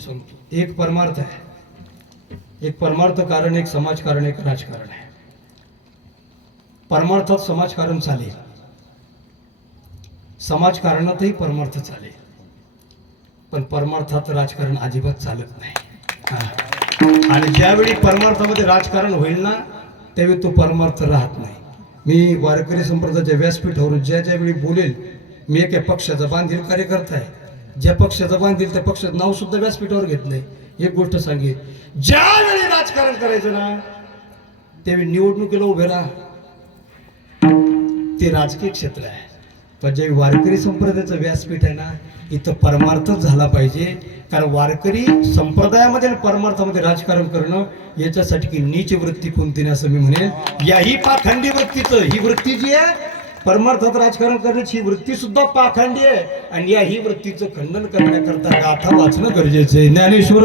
गोष्टी सांगतो एक परमार्थ आहे एक परमार्थ कारण एक समाजकारण एक राजकारण आहे परमार्थात समाजकारण चालेल। समाजकारणातही परमार्थ चालेल। पण परमार्थात राजकारण अजिबात चालत नाही. आणि ज्यावेळी परमार्थामध्ये राजकारण होईल ना त्यावेळी तो परमार्थ राहत नाही. मी वारकरी संप्रदायाच्या व्यासपीठावरून ज्या ज्यावेळी बोलेल मी एका पक्षाचा बांधील कार्यकर्ता आहे. ज्या पक्षाचा बांधील त्या पक्षाचं नाव सुद्धा व्यासपीठावर घेतलंय एक गोष्ट सांगेल ज्यावेळी राजकारण करायचं ना त्यावेळी निवडणुकीला उभे राहा. ते राजकीय क्षेत्र आहे. पण जे वारकरी संप्रदायाचं व्यासपीठ आहे ना इथं परमार्थच झाला पाहिजे. कारण वारकरी संप्रदायामध्ये आणि परमार्थामध्ये राजकारण करणं याच्यासाठी की नीच वृत्ती कोणती नाही असं मी म्हणेन. याही पाखंडी वृत्तीचं ही वृत्ती जी आहे परमार्थात राजकारण करण्याची ही वृत्ती सुद्धा पाखंडी आहे. आणि या ही वृत्तीचं खंडन करण्याकरता गाथा वाचणं गरजेचं आहे. ज्ञानेश्वर